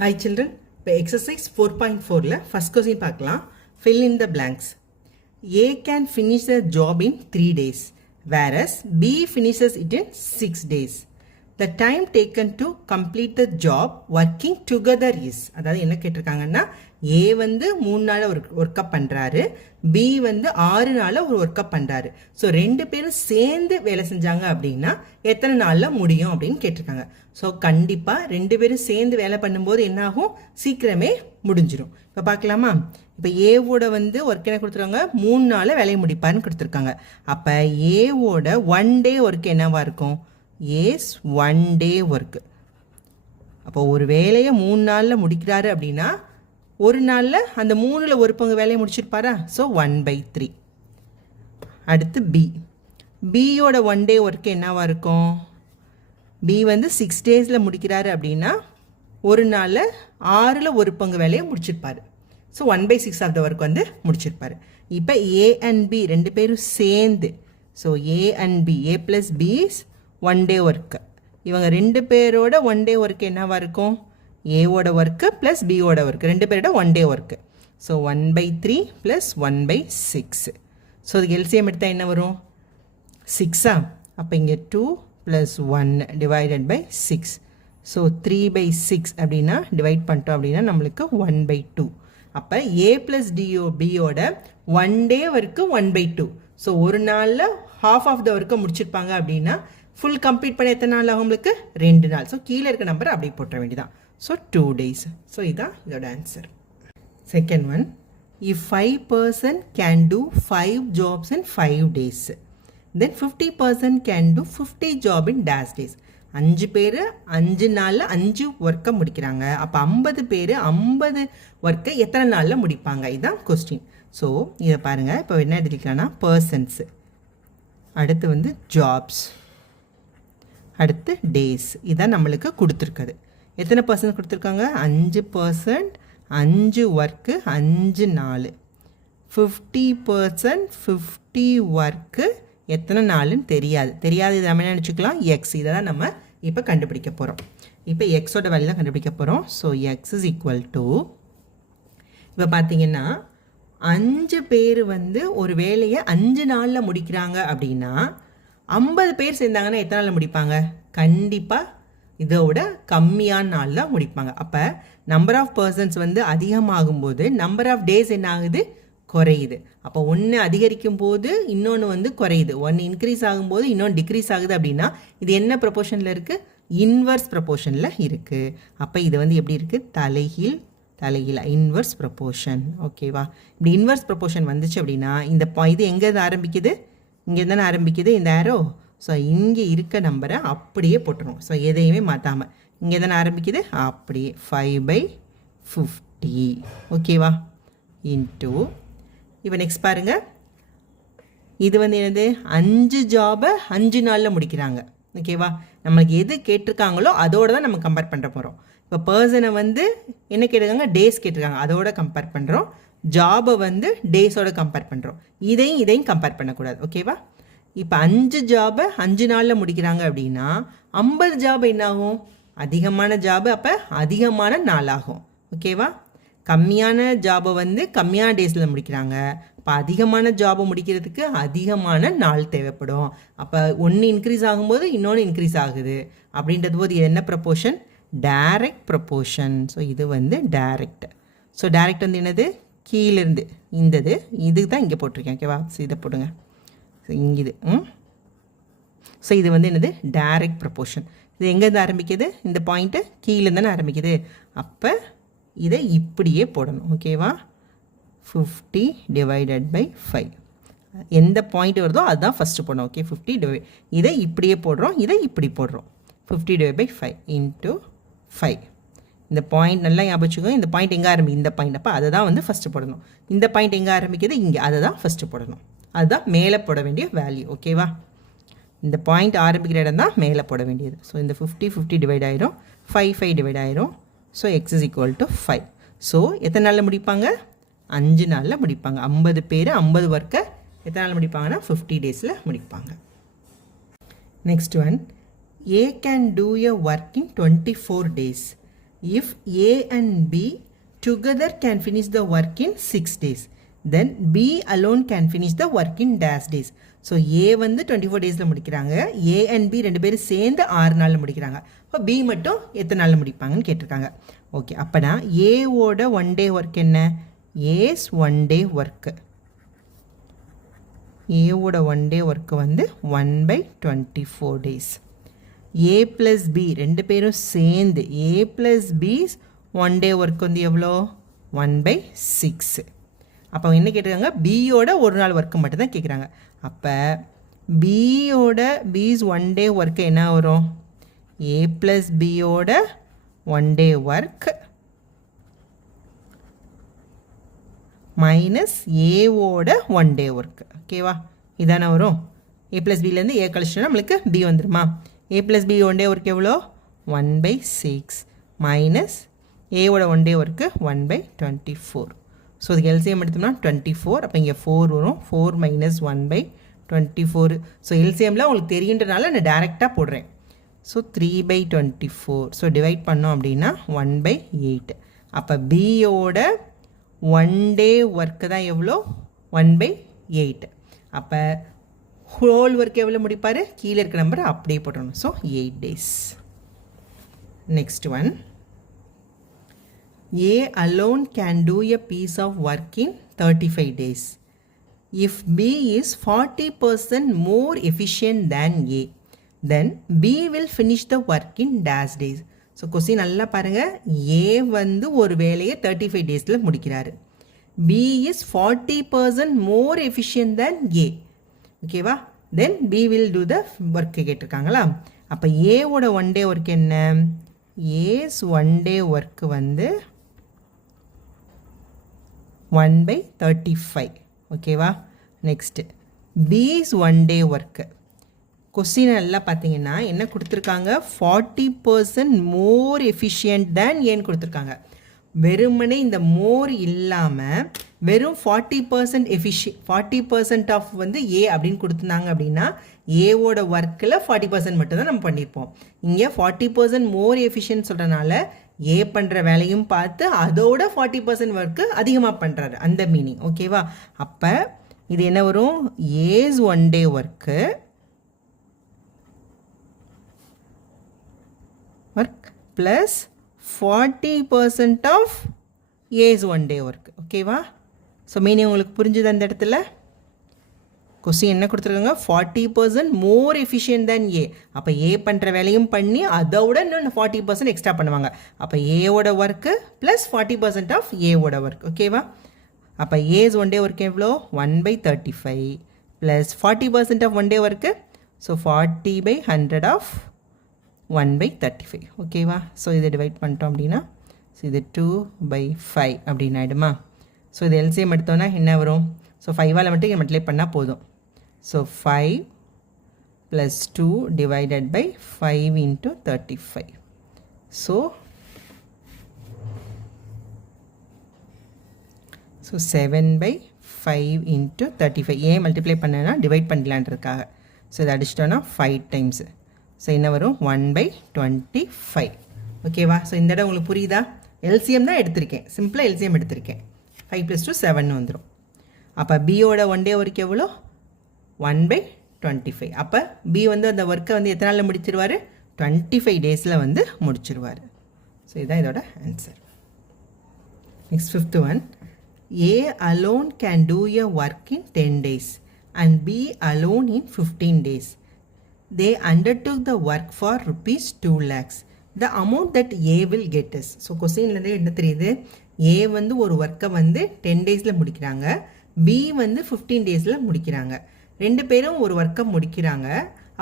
Hi children, இப்போ exercise 4.4ல first question பார்க்கலாம். Fill in the blanks. A can finish the job in 3 days, whereas B finishes it in 6 days. The time taken to complete the job working together is, அதாவது என்ன கேட்டிருக்காங்கன்னா A வந்து 3 நாள் ஒரு workup பண்ணுறாரு, B வந்து 6 நாளில் ஒரு ஒர்க்கப் பண்ணுறாரு. ஸோ ரெண்டு பேரும் சேர்ந்து வேலை செஞ்சாங்க அப்படின்னா எத்தனை நாளில் முடியும் அப்படின்னு கேட்டிருக்காங்க. ஸோ கண்டிப்பாக ரெண்டு பேரும் சேர்ந்து வேலை பண்ணும்போது என்னாகும், சீக்கிரமே முடிஞ்சிடும். இப்போ பார்க்கலாமா? இப்போ ஏவோட வந்து ஒர்க் என்ன கொடுத்துருக்காங்க, 3 நாளில் வேலையை முடிப்பாருன்னு கொடுத்துருக்காங்க. அப்போ ஏவோட 1 டே ஒர்க் என்னவா இருக்கும், ஏஸ் 1 டே ஒர்க்கு. அப்போ ஒரு வேலையை 3 நாளில் முடிக்கிறாரு அப்படின்னா ஒரு நாளில் அந்த 3ல் ஒரு பங்கு வேலையை முடிச்சிருப்பாரா? ஸோ 1/3. அடுத்து பியோட 1 டே ஒர்க்கு என்னவா இருக்கும், பி வந்து 6 டேஸில் முடிக்கிறாரு அப்படின்னா ஒரு நாளில் 6ல் ஒரு பங்கு வேலையை முடிச்சிருப்பார். ஸோ 1/6 ஆஃப் த ஒர்க் வந்து முடிச்சிருப்பார். இப்போ ஏ அண்ட் பி ரெண்டு பேரும் சேர்ந்து, so A and B, A plus B is 1 day work. இவங்க ரெண்டு பேரோட 1 டே ஒர்க்கு என்னவா இருக்கும், ஏவோட ஒர்க்கு ப்ளஸ் பியோட ஒர்க்கு, ரெண்டு பேரோட 1 day work. So 1/3 plus 1/6. So அதுக்கு எல்சிஎம் எடுத்தால் என்ன வரும், 6ஆ? அப்போ இங்கே 2 + 1 டிவைடட் பை 6. ஸோ 3/6 அப்படின்னா டிவைட் பண்ணிட்டோம் அப்படின்னா நம்மளுக்கு 1/2. அப்போ ஏ ப்ளஸ் பியோட 1 டே ஒர்க்கு 1/2. ஸோ ஒரு நாளில் ஹாஃப் ஆஃப் த ஒர்க்கை முடிச்சிருப்பாங்க அப்படின்னா ஃபுல் கம்ப்ளீட் பண்ண எத்தனை நாள் ஆகும் உங்களுக்கு, 2 நாள். ஸோ கீழே இருக்க நம்பர் அப்படி போட்ட வேண்டியதான். So 2 days. ஸோ இதுதான் இதோட answer. Second one, if 5 person can do 5 jobs in 5 days, then 50 person can do 50 job in dash days. 5 பேர் 5 நாளில் 5 ஒர்க்கை முடிக்கிறாங்க. அப்போ 50 பேர் 50 ஒர்க்கை எத்தனை நாளில் முடிப்பாங்க, இதுதான் கொஸ்டின். ஸோ இதை பாருங்கள், இப்போ என்ன எடுத்துக்கலாம்னா பர்சன்ஸு, அடுத்து வந்து ஜாப்ஸ், அடுத்து டேஸ். இதான் நம்மளுக்கு கொடுத்துருக்குது. எத்தனை பர்சன்ட் கொடுத்துருக்காங்க, 5%, 5 ஒர்க்கு, 5 நாள். 50% 50 ஒர்க்கு எத்தனை நாளுன்னு தெரியாது. இதை நம்ம என்ன நினச்சிக்கலாம், எக்ஸ். இதை தான் நம்ம இப்போ கண்டுபிடிக்க போகிறோம். இப்போ எக்ஸோட வேல்யூ தான் கண்டுபிடிக்க போகிறோம். So X is equal to, இப்போ பார்த்தீங்கன்னா 5 பேர் வந்து ஒரு வேலையை 5 நாளில் முடிக்கிறாங்க அப்படின்னா 50 பேர் சேர்ந்தாங்கன்னா எத்தனை நாளில் முடிப்பாங்க, கண்டிப்பாக இதோட கம்மியான நாளில் முடிப்பாங்க. அப்போ நம்பர் ஆஃப் பர்சன்ஸ் வந்து அதிகமாகும்போது நம்பர் ஆஃப் டேஸ் என்ன ஆகுது, குறையுது. அப்போ ஒன்று அதிகரிக்கும் போது இன்னொன்று வந்து குறையுது, ஒன்று இன்க்ரீஸ் ஆகும்போது இன்னொன்று டிக்ரீஸ் ஆகுது. அப்படின்னா இது என்ன ப்ரொபோர்ஷனில் இருக்குது, இன்வர்ஸ் ப்ரொபோர்ஷனில் இருக்குது. அப்போ இது வந்து எப்படி இருக்குது, தலைகீழ் இன்வர்ஸ் ப்ரொபோர்ஷன். ஓகேவா? இப்படி இன்வர்ஸ் ப்ரொபோர்ஷன் வந்துச்சு அப்படின்னா இந்த இது எங்கே ஆரம்பிக்குது, இங்கே தானே ஆரம்பிக்குது இந்த ஆரோ. ஸோ இங்கே இருக்க நம்பரை அப்படியே போட்டுரும். ஸோ எதையுமே மாற்றாமல் இங்கே தானே ஆரம்பிக்குது, அப்படியே 5/50. ஓகேவா? இன்ட்டு இப்போ நெக்ஸ்ட் பாருங்கள், இது வந்து என்னது, 5 ஜாபை 5 நாளில் முடிக்கிறாங்க. ஓகேவா? நம்மளுக்கு எது கேட்டிருக்காங்களோ அதோடு தான் நம்ம கம்பேர் பண்ணுற போகிறோம். இப்போ பர்சனை வந்து என்ன கேட்டிருக்காங்க, டேஸ் கேட்டிருக்காங்க, அதோட கம்பேர் பண்ணுறோம். ஜாபை வந்து டேஸோட கம்பேர் பண்ணுறோம். இதையும் கம்பேர் பண்ணக்கூடாது. ஓகேவா? இப்போ 5 ஜாபை 5 நாளில் முடிக்கிறாங்க அப்படின்னா 50 ஜாப் என்னாகும், அதிகமான ஜாபு, அப்போ அதிகமான நாளாகும். ஓகேவா? கம்மியான ஜாபை வந்து கம்மியான டேஸில் முடிக்கிறாங்க. அப்போ அதிகமான ஜாபை முடிக்கிறதுக்கு அதிகமான நாள் தேவைப்படும். அப்போ ஒன்று இன்க்ரீஸ் ஆகும்போது இன்னொன்று இன்க்ரீஸ் ஆகுது. அப்படின்றது போது இது என்ன ப்ரொபோர்ஷன், டைரக்ட் ப்ரொபோர்ஷன். ஸோ இது வந்து டைரக்ட். ஸோ டைரக்ட் வந்து என்னது, கீழேருந்து இந்தது, இதுக்கு தான் இங்கே போட்டிருக்கேன். ஓகேவா? ஸோ இதை போடுங்க. ஸோ இங்கே இது. ஸோ இது வந்து என்னது, டைரக்ட் ப்ரொபோர்ஷன். இது எங்கேருந்து ஆரம்பிக்குது, இந்த பாயிண்ட்டு கீழே தானே ஆரம்பிக்குது. அப்போ இதை இப்படியே போடணும். ஓகேவா? 50 டிவைடட் பை 5. எந்த பாயிண்ட் வருதோ அதுதான் ஃபஸ்ட்டு போடணும். ஓகே? 50 இதை இப்படியே போடுறோம், இதை இப்படி போடுறோம். 50 டிவைட் பை 5 இன்ட்டு 5. இந்த பாயிண்ட் நல்லா ஞாபகம், இந்த பாயிண்ட் எங்கே ஆரம்பிக்கும், இந்த பாயிண்ட். அப்போ அதை தான் வந்து ஃபஸ்ட்டு போடணும். இந்த பாயிண்ட் எங்கே ஆரம்பிக்குது, இங்கே, அதை தான் ஃபஸ்ட்டு போடணும். அதுதான் மேலே போட வேண்டிய வேல்யூ. ஓகேவா? இந்த பாயிண்ட் ஆரம்பிக்கிற இடம் தான் மேலே போட வேண்டியது. ஸோ இந்த 50 டிவைட் ஆயிரும், 5 டிவைட் ஆயிரும். So X is equal to 5. So எத்தனை நாளில் முடிப்பாங்க, 5 நாளில் முடிப்பாங்க. 50 பேர் 50 ஒர்க்கை எத்தனை நாளில் முடிப்பாங்கன்னா 50 டேஸில் முடிப்பாங்க. Next one, A can do a work in 24 days, If A and B together can finish the work in 6 days, then B alone can finish the work in dash days. So A வந்து 24 டேஸில் முடிக்கிறாங்க, ஏ and B ரெண்டு பேரும் சேர்ந்து 6 நாளில் முடிக்கிறாங்க. இப்போ B மட்டும் எத்தனை நாளில் முடிப்பாங்கன்னு கேட்டிருக்காங்க. ஓகே, அப்போனா ஏவோட 1 day ஒர்க் என்ன? A's 1 day work. ஏவோட 1 day ஒர்க்கு வந்து 1/24 days. ஏ ப்ளஸ் பி ரெண்டு பேரும் சேர்ந்து ஏ ப்ளஸ் பி 1 day ஒர்க் வந்து எவ்வளோ? 1/6. அப்போ என்ன கேட்டிருக்காங்க? பியோட ஒரு நாள் ஒர்க்கு மட்டும்தான் கேட்குறாங்க. அப்போ பியோட பிஸ் 1 day ஒர்க்கு என்ன வரும்? ஏ ப்ளஸ் பியோட 1 day ஒர்க் மைனஸ் ஏவோட 1 day ஒர்க்கு. ஓகேவா? இதானே வரும். ஏ ப்ளஸ் பிலேருந்து ஏ கழிச்சுனா நம்மளுக்கு பி வந்துடுமா? ஏ ப்ளஸ் பி 1 day ஒர்க் எவ்வளோ? 1/6 மைனஸ் ஏவோட 1 day ஒர்க்கு 1/24. ஸோ இதுக்கு எல்சிஎம் எடுத்தோம்னா 24. அப்போ இங்கே 4 வரும். 4 மைனஸ் 1/24. ஸோ எல்சிஎம்மில் உங்களுக்கு தெரியுன்றனால நான் டேரெக்டாக போடுறேன். ஸோ 3/24. ஸோ டிவைட் பண்ணோம் அப்படின்னா 1/8. அப்போ பியோட 1 day ஒர்க்கு தான் எவ்வளோ? 1/8. அப்போ ஹோல் ஒர்க் எவ்வளோ முடிப்பார்? கீழே இருக்க நம்பர் அப்படியே போட்டணும். So 8 days. Next one, A alone can do a piece of work in 35 days. If B is 40% more efficient than A, then B will finish the work in dash days. So question நல்லா பாருங்கள். A வந்து ஒரு வேலையை 35 daysல முடிக்கிறாரு. B is 40% more efficient than A. ஓகேவா? தென் B will do the work கேட்டிருக்காங்களா? அப்போ ஏவோட 1 day work என்ன? ஏஸ் 1 day ஒர்க்கு வந்து 1/35. ஓகேவா? நெக்ஸ்ட்டு பிஸ் 1 day ஒர்க்கு. கொஸ்டின் எல்லாம் பார்த்தீங்கன்னா என்ன கொடுத்துருக்காங்க? 40% மோர் எஃபிஷியன்ட் தேன் ஏன்னு கொடுத்துருக்காங்க. வெறுமனே இந்த மோர் இல்லாமல் வெறும் 40% 40% ஆஃப் வந்து ஏ அப்படின்னு கொடுத்துருந்தாங்க அப்படின்னா ஏவோட ஒர்க்கில் 40% மட்டும்தான் நம்ம பண்ணியிருப்போம். இங்கே 40% மோர் எஃபிஷியன்ட் சொல்கிறனால ஏ பண்ணுற வேலையும் பார்த்து அதோட 40% ஒர்க்கு அதிகமாக பண்ணுறாரு, அந்த மீனிங். ஓகேவா? அப்போ இது என்ன வரும்? A's 1 day work work plus 40% of A's 1 day work. ஓகேவா? ஸோ மீனிங் உங்களுக்கு புரிஞ்சுது அந்த இடத்துல? கொஸ்டின் என்ன கொடுத்துருக்காங்க? 40% மோர் எஃபிஷியன்ட் தேன் ஏ. அப்போ ஏ பண்ணுற வேலையும் பண்ணி அதோட இன்னும் 40% எக்ஸ்ட்ரா பண்ணுவாங்க. அப்போ ஏவோட ஒர்க்கு ப்ளஸ் 40% ஆஃப் ஏவோட ஒர்க். ஓகேவா? அப்போ ஏஸ் 1 day ஒர்க் எவ்வளோ? 1/35 plus 40% of 1 day work. So 40/100 of 1/35. ஓகேவா? ஸோ இதை டிவைட் பண்ணிட்டோம் அப்படின்னா ஸோ இது 2/5 அப்படின்னு ஆகிடுமா? ஸோ இது எல்சிஎம் எடுத்தோன்னா என்ன வரும்? ஸோ 5ஆல் மட்டும் இங்கே மல்டிப்ளை பண்ணால் போதும். So 5 + 2 divided by 5 into 35. So 7/5 into 35. ஏன் மல்டிப்ளை பண்ணேன்னா டிவைட் பண்ணலான்றதுக்காக. ஸோ இதை அடிச்சிட்டோன்னா 5 times. ஸோ என்ன வரும்? 1/25. ஓகேவா? ஸோ இந்த இடம் உங்களுக்கு புரியுதா? எல்சிஎம் தான் எடுத்திருக்கேன், சிம்பிளாக எல்சிஎம் எடுத்திருக்கேன். 5 + 2 7 வந்துடும். அப்போ பியோட 1 day ஒர்க் எவ்வளோ? 1/25. அப்போ பி வந்து அந்த ஒர்க்கை வந்து எத்தனை நாளில் முடிச்சிருவார்? 25 daysல வந்து முடிச்சிருவார். ஸோ இதுதான் இதோட answer. Next 5th one, A alone can do a work in 10 days and B alone in 15 days. They undertook the work for ₹2 lakhs. The amount that A will get is. So கொஸ்டின்லேருந்து என்ன தெரியுது? ஏ வந்து ஒரு ஒர்க்கை வந்து 10 daysல முடிக்கிறாங்க, B வந்து 15 daysல முடிக்கிறாங்க. ரெண்டு பேரும் ஒரு ஒர்க்கை முடிக்கிறாங்க.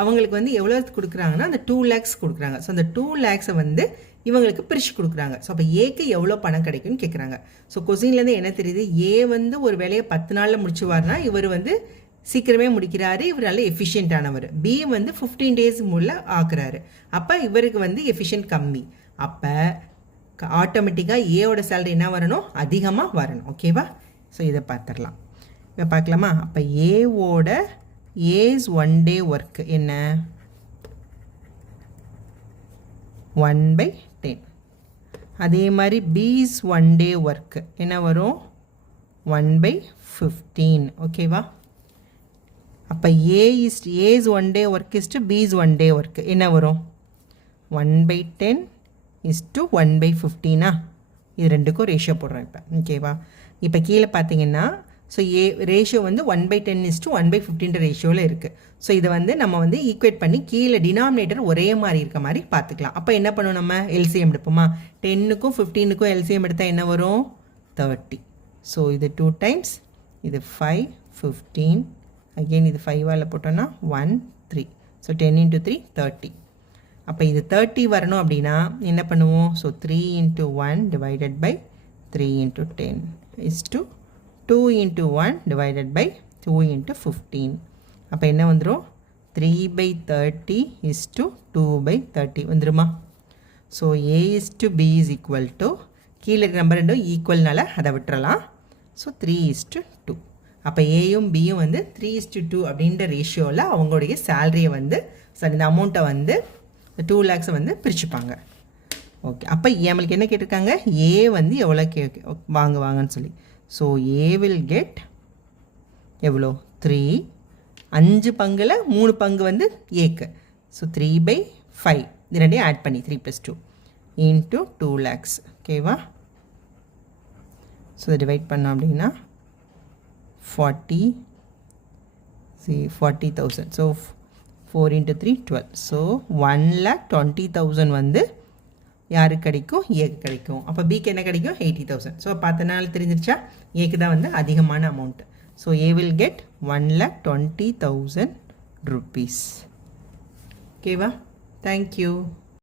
அவங்களுக்கு வந்து எவ்வளோ கொடுக்குறாங்கன்னா அந்த 2 lakhs கொடுக்குறாங்க. ஸோ அந்த 2 lakhs வந்து இவங்களுக்கு பிரித்து கொடுக்குறாங்க. ஸோ அப்போ ஏக்கு எவ்வளோ பணம் கிடைக்கும்னு கேட்குறாங்க. ஸோ கொஸ்டின்லேருந்து என்ன தெரியுது? ஏ வந்து ஒரு வேலையை 10 நாளில் முடிச்சுவார்னா இவர் வந்து சீக்கிரமே முடிக்கிறாரு, இவர் நல்ல எஃபிஷியன்டானவர். பி வந்து 15 days முள்ள ஆக்குறாரு. அப்போ இவருக்கு வந்து எஃபிஷியன்ட் கம்மி. அப்போ ஆட்டோமேட்டிக்காக ஏவோட சேலரி என்ன வரணும்? அதிகமாக வரணும். ஓகேவா? ஸோ இதை பார்த்துடலாம். இப்போ பார்க்கலாமா? அப்போ ஏவோட ஏஸ் 1 day ஒர்க்கு என்ன? 1/10. அதே மாதிரி B is 1 day work என்ன வரும் 1/15 ஓகேவா அப்போ A is 1 day work is to B is 1 day work என்ன வரும் 1/10 is to 1/15 இது ரெண்டுக்கும் ரேஷியோ போடுறோம் இப்போ ஓகேவா இப்போ கீழே பார்த்தீங்கன்னா ஸோ ரேஷியோ வந்து 1/10 is to 1/15 ரேஷியோவில் இருக்குது ஸோ இதை வந்து நம்ம வந்து ஈக்குவேட் பண்ணி கீழே டினாமினேட்டர் ஒரே மாதிரி இருக்க மாதிரி பார்த்துக்கலாம் அப்போ என்ன பண்ணுவோம் நம்ம எல்சிஎம் எடுப்போமா 10க்கும் 15க்கும் எல்சிஎம் எடுத்தால் என்ன வரும் 30 ஸோ இது 2 டைம்ஸ் இது 5 15 அகெயின் இது 5ஆல் போட்டோன்னா 1 3 ஸோ 10 into 3 30 அப்போ இது 30 வரணும் அப்படின்னா என்ன பண்ணுவோம் so 3 into 1 divided by 3 into 10 is to 2 into 1 divided by 2 into 15 அப்போ என்ன வந்துடும் 3/30 is to 2/30 வந்துருமா so A is to B is equal to கீழே இருக்க நம்பர் ரெண்டும் ஈக்குவல்னால அதை விட்டுறலாம் ஸோ 3 is to 2 அப்போ ஏயும் பியும் வந்து 3 is to 2 அப்படின்ற ரேஷியோவில் அவங்களுடைய சேலரியை வந்து சாரி இந்த அமௌண்ட்டை வந்து 2 lakhs வந்து பிரிச்சுப்பாங்க ஓகே அப்போ நம்மளுக்கு என்ன கேட்டிருக்காங்க ஏ வந்து எவ்வளோ வாங்குவாங்கன்னு சொல்லி ஸோ ஏ வில் கெட் எவ்வளோ 3 5 பங்கில் 3 பங்கு வந்து ஏக்கு ஸோ 3/5 இது ரெண்டையும் ஆட் பண்ணி 3 + 2 into 2 lakhs ஓகேவா ஸோ இதை டிவைட் பண்ணோம் அப்படின்னா 40,000 ஸோ 4 into 3 12 ஸோ 1,20,000 வந்து யாருக்கு கிடைக்கும் ஏக்கு கிடைக்கும் அப்போ பிக்கு என்ன கிடைக்கும் 80,000 ஸோ பார்த்தனால தெரிஞ்சிருச்சா ஏக்கு தான் வந்து அதிகமான amount so A will get 1,20,000 rupees ஓகேவா தேங்க்யூ